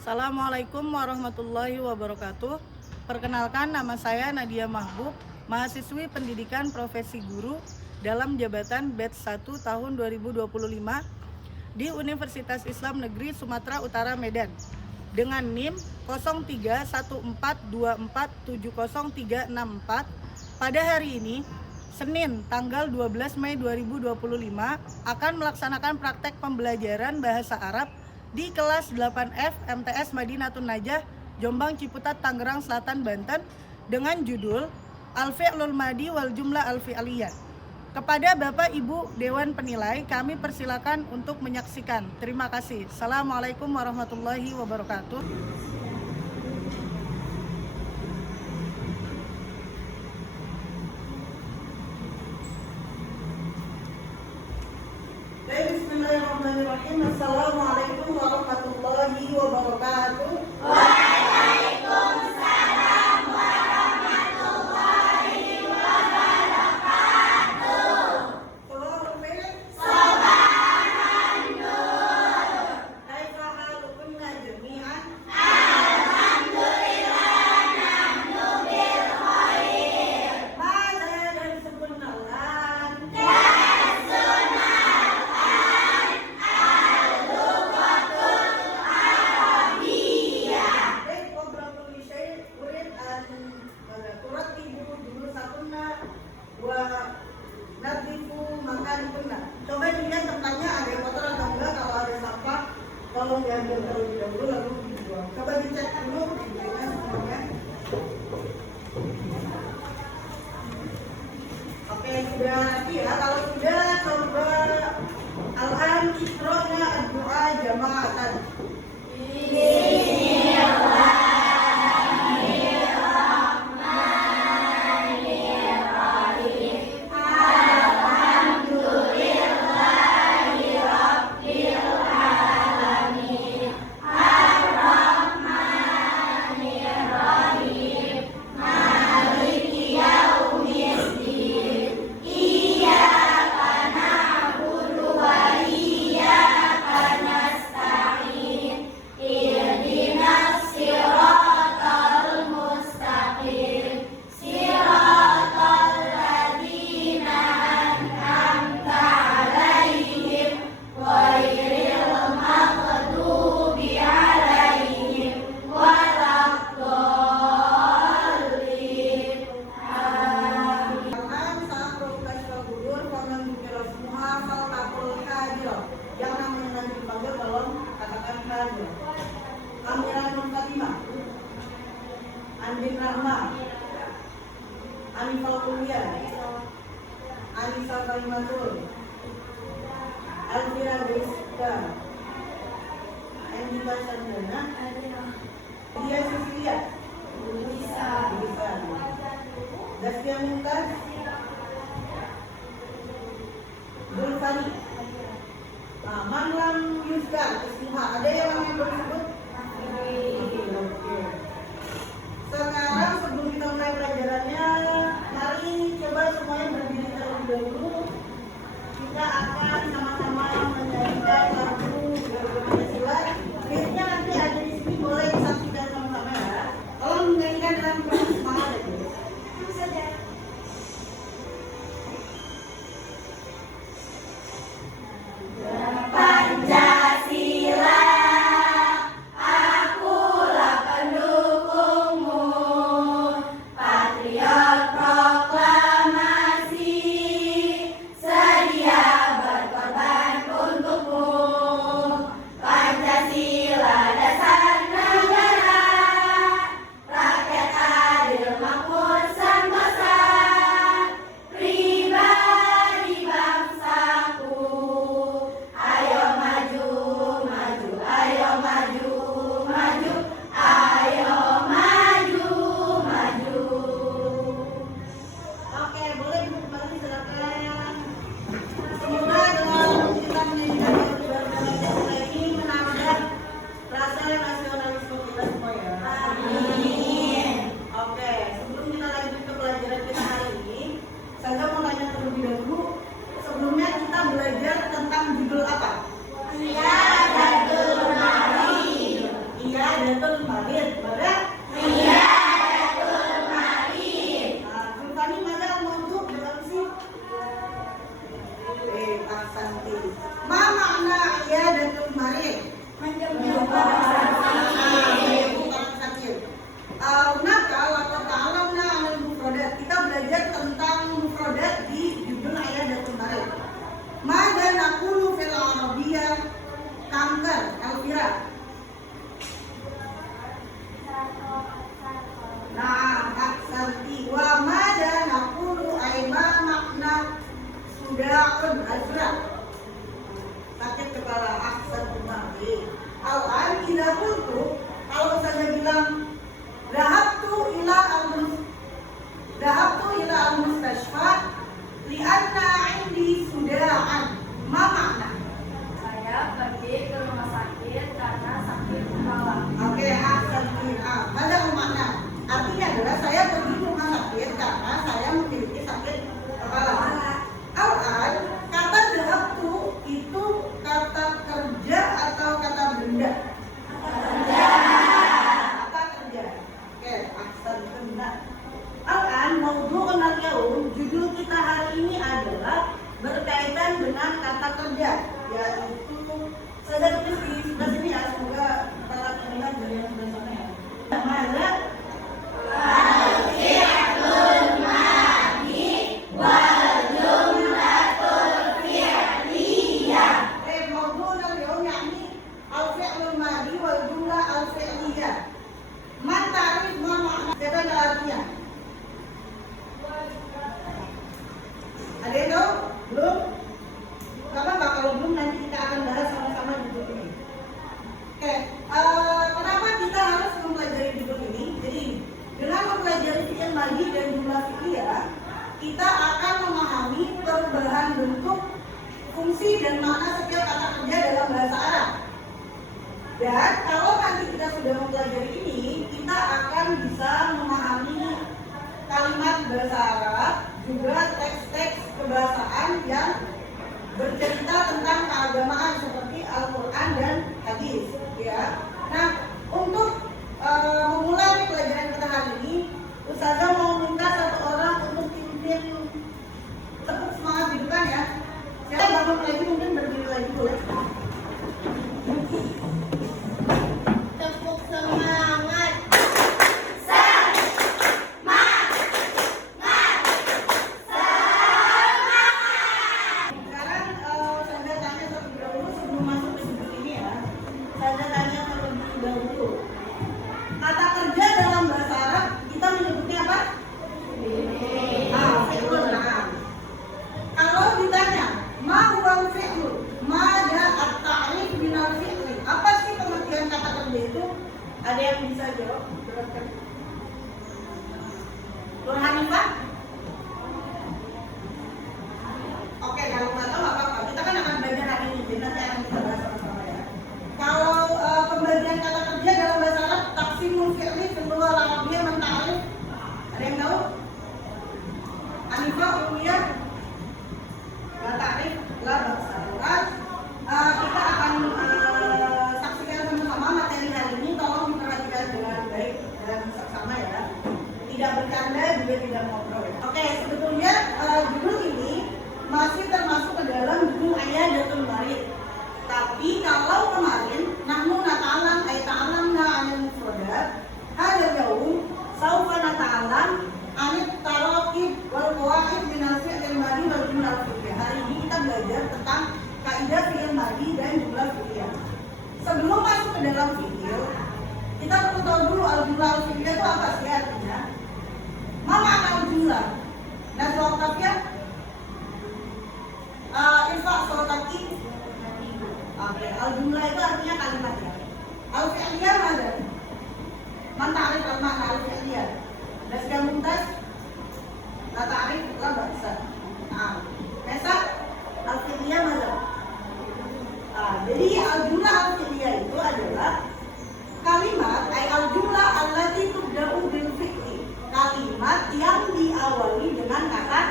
Assalamualaikum warahmatullahi wabarakatuh. Perkenalkan, nama saya Nadia Mahbub, mahasiswi pendidikan profesi guru dalam jabatan batch 1 tahun 2025 di Universitas Islam Negeri Sumatera Utara Medan dengan NIM 0314247034. Pada hari ini, Senin tanggal 12 Mei 2025 akan melaksanakan praktek pembelajaran bahasa Arab di kelas 8F MTS Madinatun Najah, Jombang, Ciputat, Tangerang Selatan, Banten dengan judul Al-Fi'lul Madi wal Jumlah Al-Fi'liyah. Kepada Bapak Ibu Dewan Penilai, kami persilakan untuk menyaksikan. Terima kasih. Assalamualaikum warahmatullahi wabarakatuh. Bismillahirrahmanirrahim. Assalamualaikum warahmatullahi wabarakatuh. Waalaikumsalam warahmatullahi wabarakatuh. Sobahan nur. Kaifa halukunna jami'an? Alhamdulillah nahnu bil khair. Mada dan sebenarnya coba dilihat tempatnya ada yang kotor atau enggak. Kalau ada sampah tolong diambil terlebih dahulu lalu dibuang. Coba dicek dulu pintunya semuanya. Oke, sudah rapi ya. Kalau sudah, coba Al-an ikrona ad-du'a jama'atan. Yang namanya nanti dipanggil tolong katakan hadir. Amiranul Fatimah, Andin Rahma, Anifal Kuliah, Anissa Kalimatul, Elvira Rizka, Andika Sandana, Dia Cecilia, Bisa, Zaskia Mumtaz, Zulfani, Manlam Yusgan, Ismuha. Ada yang namanya belum disebut? Sekarang sebelum kita mulai pelajarannya, mari coba semuanya berdiri terlebih dahulu. Kita akan sama-sama menyanyikan lagu Pancasila. Linknya nanti ada di sini, boleh disaksikan sama-sama ya. Tolong menyanyikan dalam penuh semangat ya. makna setiap kata kerja dalam bahasa Arab. Dan kalau nanti kita sudah mempelajari ini, kita akan bisa memahami kalimat bahasa Arab, juga teks-teks kebahasaan yang bercerita tentang keagamaan seperti Al-Quran dan hadis, ya. Nah, untuk memulai pelajaran kita hari ini, Ustazah mau minta satu orang untuk pimpin tepuk semangat di depan ya. Saya bangun lagi, mungkin berdiri lagi boleh. Tepuk semangat. Sekarang saya tanya terlebih dahulu sebelum masuk ke sudut ini ya. Saya tanya terlebih dahulu. Kata kerja dalam bahasa Arab kita menyebutnya apa? Fi'lun. Nah, kalau ditanya, ma huwal fi'lu? Mada at-ta'rif minal fi'li? Apa sih pengertian kata kerja itu? Ada yang bisa jawab? Nur Hanifah? Oke, kalau nggak tahu nggak apa-apa. Kita kan akan belajar hari ini, jadi nanti akan kita bahas sama-sama ya. Kalau pembagian kata kerja dalam bahasa Arab, taksimul fi'li fil lughah al-arabiyyah man ta'rif? Ada yang tahu? Hanifah, Uliyah? La ta'rif, la ba'sa. Kita akan saksikan sama-sama materi hari ini. Tolong diperhatikan dengan baik dan seksama ya. Tidak bercanda juga tidak ngobrol ya. Oke, sebetulnya judul ini masih termasuk ke dalam judul Iyadatul Marid. Tapi kalau kemarin nahnu nata'alam ay ta'alamna 'anil mufradat, hadzal yaum saufa nata'alam 'anil taraqib wal qawaid min al-fi'l al-madi wal jumlah al-fi'liyah. Hari ini kita belajar tentang kaidah fi'il madi dan jumlah fi'liyah. Sebelum masuk ke dalam fi'il, kita perlu tahu dulu al-jumlah al-fi'liyah itu apa sih artinya? Ma makna al-jumlah? Nazwa Qafiyah? Irfa Sotaki. Oke, al-jumlah itu artinya kalimat ya. Al-fi'liyah mana? Man ta'rif al-makna al-fi'liyah? Dasga mumtaz? La ta'rif la ba'sa. Mesa al-fi'liyah mana? Jadi al-jumlah al-fi'liyah itu adalah kalimat al-jumlah allati tubda'u bil fi'li. Kalimat yang diawali dengan kata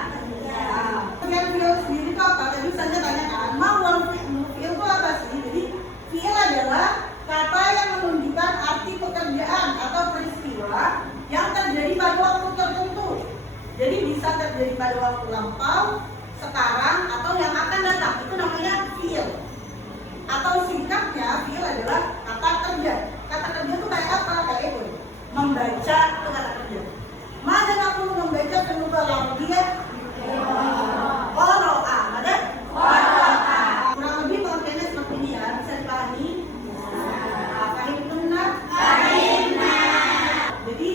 yang fi'il sendiri itu apa? Tadi saya tanyakan, mawal fi'il itu apa sih? Jadi fi'il adalah kata yang menunjukkan arti pekerjaan atau peristiwa yang terjadi pada waktu tertentu. Jadi bisa terjadi pada waktu lampau, sekarang, atau yang akan datang. Itu namanya fi'il. Atau singkatnya, fi'il adalah kata kerja. Kata kerja itu kayak apa? Kayak itu. Membaca itu kata kerja. Mana aku membaca penulis Arabia? Qara'a, ada? Qara'a. Kurang lebih pengertiannya seperti ini ya, bisa dipahami? Fahimna? Fahimna. Jadi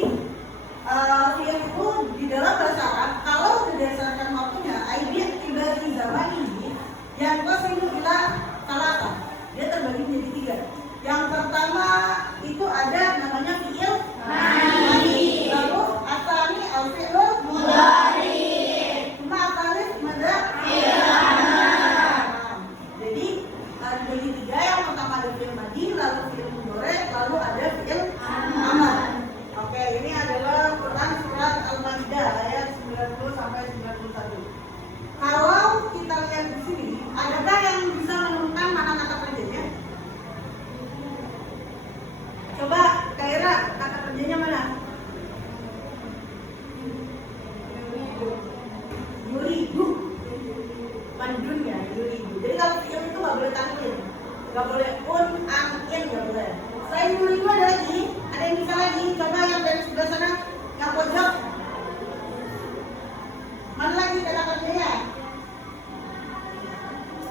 fi'il itu di dalam bahasa Arab, kalau berdasarkan waktunya, aidiyah tiba di zaman ini, yang qasimu ila salata, dia terbagi menjadi 3. Yang pertama itu ada namanya fi'il madi. Lalu asani al-fi'lul mudhari. Cuma asalnya mana? Fi'il amar. Jadi dibagi 3, yang pertama ada fi'il madi, lalu fi'il mudhari, lalu ada fi'il amar. Oke, ini adalah Quran surat Al-Maidah ayat 90 sampai 91. Kalau kita lihat di sini, adakah yang bisa menemukan mana kata kerjanya? Coba Kaira, kata kerjanya mana? Yuridu. Pandun ya, yuridu. Jadi kalau fi'il itu nggak boleh tanwin, nggak boleh un, an, in, nggak boleh. Selain yuridu ada lagi, ada yang bisa lagi. Coba yang dari sebelah sana, yang pojok. Mana lagi kata kerjanya?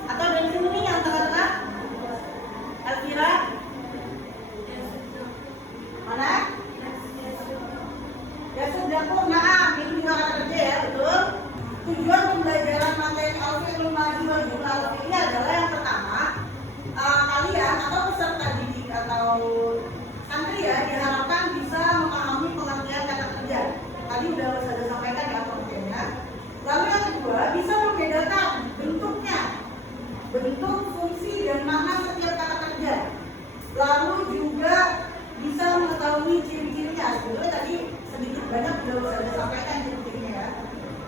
Atau dari sini yang tengah-tengah? Alfira? Mana? Ya sudah kok, maaf, ini juga kata kerja ya, betul? Tujuan pembelajaran materi al-fi'lul madi wal jumlah al-fi'liyah adalah yang pertama, kalian atau peserta didik atau santri ya diharapkan bisa memahami pengertian kata kerja. Tadi udah saya sampaikan ya pengertiannya. Lalu yang kedua, bisa membedakan bentuknya, bentuk bisa mengetahui ciri-cirinya. Sebetulnya tadi sedikit banyak sudah saya sampaikan ciri-cirinya ya.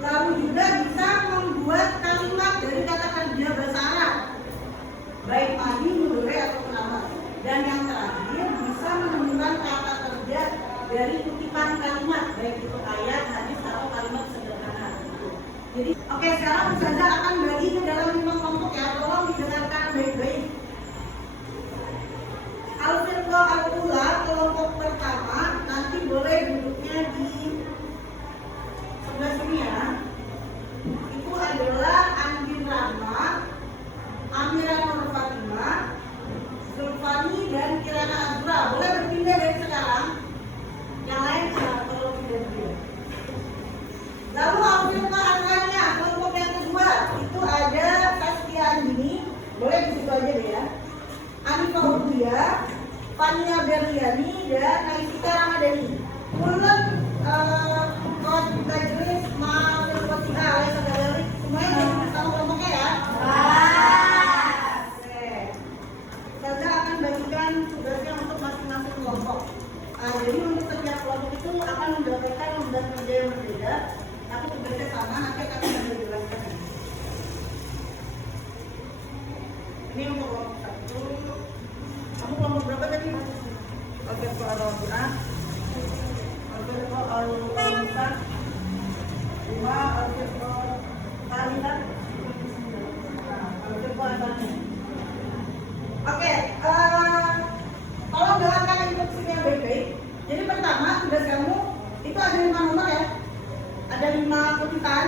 Lalu juga bisa membuat kalimat dari kata kerja bahasa Arab, baik madi, mudhari ataupun amar. Dan yang terakhir bisa menemukan kata kerja dari kutipan kalimat, baik itu ayat, hadis atau kalimat sederhana. Jadi, oke, sekarang Ustazah akan bagi ke dalam 5 kelompok ya. Tolong didengarkan baik-baik. Al-Firqah Al-Ula, kelompok pertama, nanti boleh duduknya di sebelah sini ya. Itu adalah Andin Rahma, Amira Nur Fatimah, Zulfani dan Kirana Azra. Boleh berpindah dari sekarang. Yang lain perlu pindah-pindah. Lalu Al-Firqah Al-Thaniyah, kelompok yang kedua, itu ada Saskia Andini. Boleh di situ aja deh ya. Anifah Udia, Fania Berliani, dan Naisika Ramadhani. Kulun Kod Tajris, Ma'afir Wasiha, Alisa Galeri, semuanya jadi bersama kelompoknya ya. Oke. Saya akan bagikan tugasnya untuk masing-masing kelompok. Jadi untuk setiap kelompok itu akan mendapatkan tugas kerja yang berbeda, tapi tugasnya sama, nanti akan saya jelaskan. Ini untuk kelompok satu. Kamu kelompok berapa tadi? Al-Firqah Al-Rabi'ah, Al-Firqah Al-Khamisah, 5 Al-Firqah Al-Thalithah, Al-Firqah Al-Thaniyah. Oke, tolong dengarkan instruksinya baik-baik. Jadi pertama, tugas kamu itu ada 5 nomor ya. Ada 5 kutipan.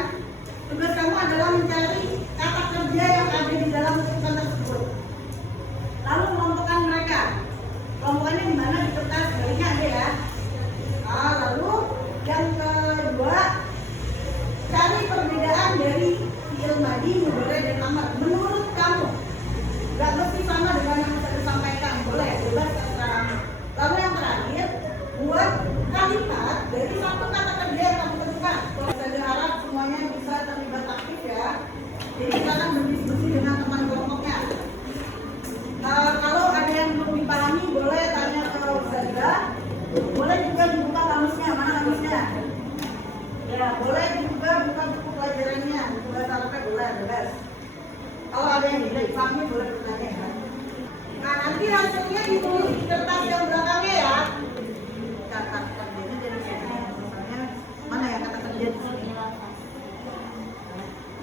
Tugas kamu adalah mencari kata kerja yang ada di dalam kutipan tersebut. Lalu kelompokkan mereka. Kelompokannya di mana? Di kertas baliknya ada ya. Lalu yang kedua, cari perbedaan dari fi'il madi, mudhari dan amar. Menurut kamu, gak mesti sama dengan yang saya sampaikan. Boleh, bebas terserah. Lalu yang terakhir, buat kalimat dari satu kata kerja yang kamu tentukan. Kalau saya harap semuanya bisa terlibat aktif ya. Jadi kita akan berdiskusi dengan teman kelompoknya. Kalau ada yang belum dipahami, boleh tanya ke Ustazah. Boleh juga dibuka kamusnya. Mana kamusnya? Ya, boleh juga buka buku pelajarannya. Buku bahasa Arabnya boleh, bebas. Kalau ada yang tidak dipahami, boleh bertanya ya. Nah, nanti hasilnya ditulis di kertas yang belakangnya ya. Kata kerjanya dari sini. Misalnya, mana ya kata kerja di sini?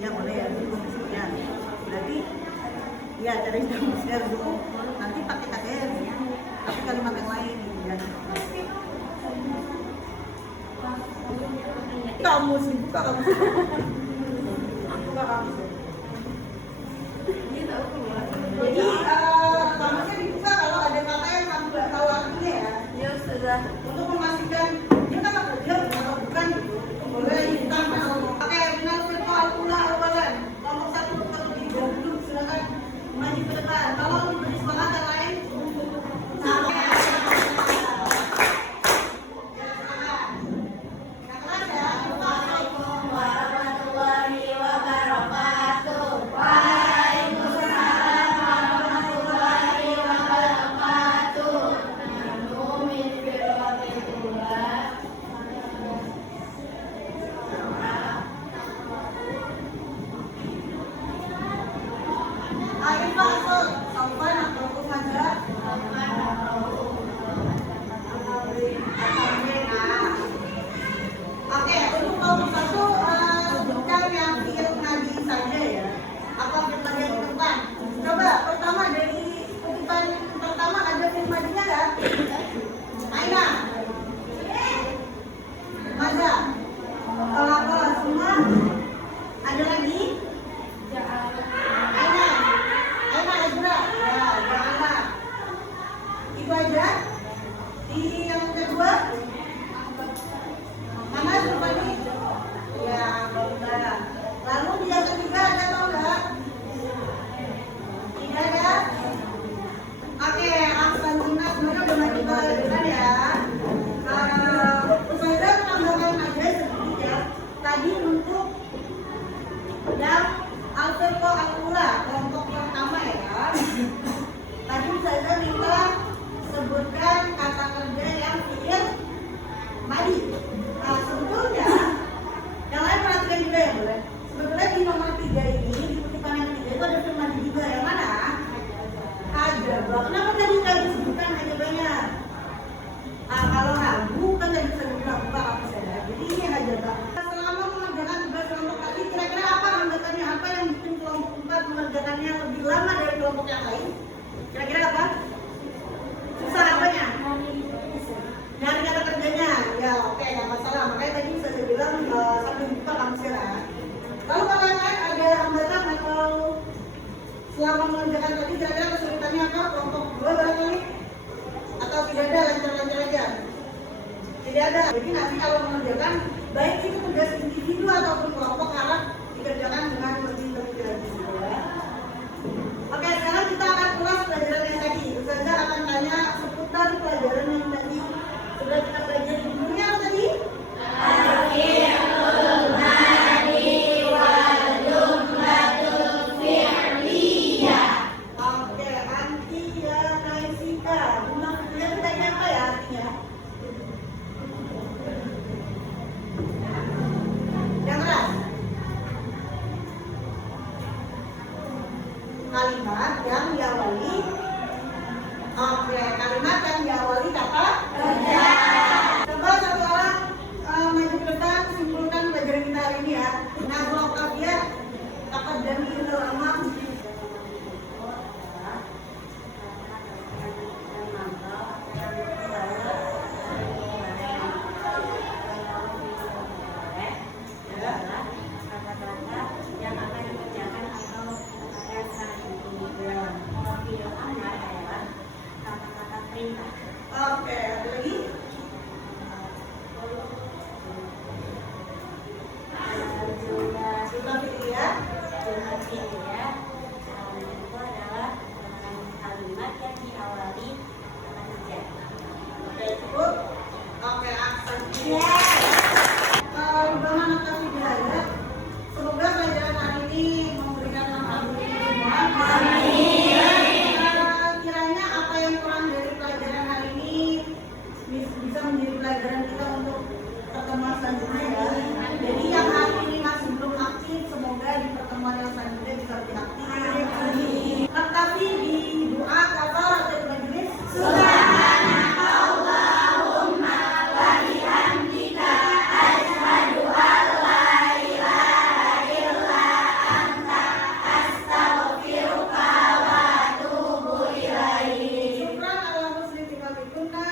Ya, boleh ya. Ya, berarti ya cari kamusnya dulu. Nanti pakai KTR, tapi kalimat yang lain ya. Kamus dibuka kamus. Buka kamus. Jadi kamusnya dibuka kalau ada kata yang kamu nggak tahu artinya ya. Ya sudah. Untuk memastikan dia kata kerja atau bukan gitu. Boleh ditambah. Oke, final Firqah Al-Ula awalan. Kelompok 1 terlebih dahulu silakan maju ke depan. Kalau diberi semangat yang lain. Oke, untuk kelompok 1 sebutkan yang fi'il madi saja ya. Apa fi'il madi yang ditentukan? Coba pertama dari kutipan pertama ada fi'il madinya nggak? Aina, Maza, kalau semua ada lagi? Aina, Azra, ya, janganlah. Itu aja. Di yang kedua, mana Zulfani? Ya, boleh. Lalu di yang ketiga ada atau enggak? Tidak ada? Oke, Aksan Tina sebenarnya udah maju ke depan ya. Ustazah menambahkan aja sedikit ya. Tadi untuk yang Al-Firqah Al-Ula, kelompok pertama ya. Tadi Ustazah minta sebutkan kata kerja Tidak ada. Jadi nanti kalau mengerjakan baik itu tugas individu ataupun kelompok harap dikerjakan dengan lebih lagi. Ya. Oke, sekarang kita akan ulas pelajaran yang tadi. Ustazah akan tanya seputar pelajaran yang tadi sudah kita pelajari. Judulnya apa tadi? Oke, antidiagnostika. Jumlah fi'ilnya itu tadi apa ya artinya? Yang keras. Kalimat yang diawali. Oke, kalimat yang diawali kata kerja. Coba satu orang maju ke depan simpulkan pelajaran kita hari ini ya. Nah, kalau kalian takut dan lama. Oke, ada lagi? Jumlah fi'il ya. Oke, cukup. Oke, aksen. Bagaimana Nata Hidayat? Semoga pelajaran hari ini memberikan manfaat untuk semua. Kiranya apa yang kurang dari pelajaran hari ini bisa menjadi pelajaran kita untuk pertemuan selanjutnya ya. Jadi yang hari ini masih belum aktif, semoga di pertemuan yang selanjutnya bisa lebih aktif. Tetapi di doa kafaratul majelis syukran ala muslim bima bikunna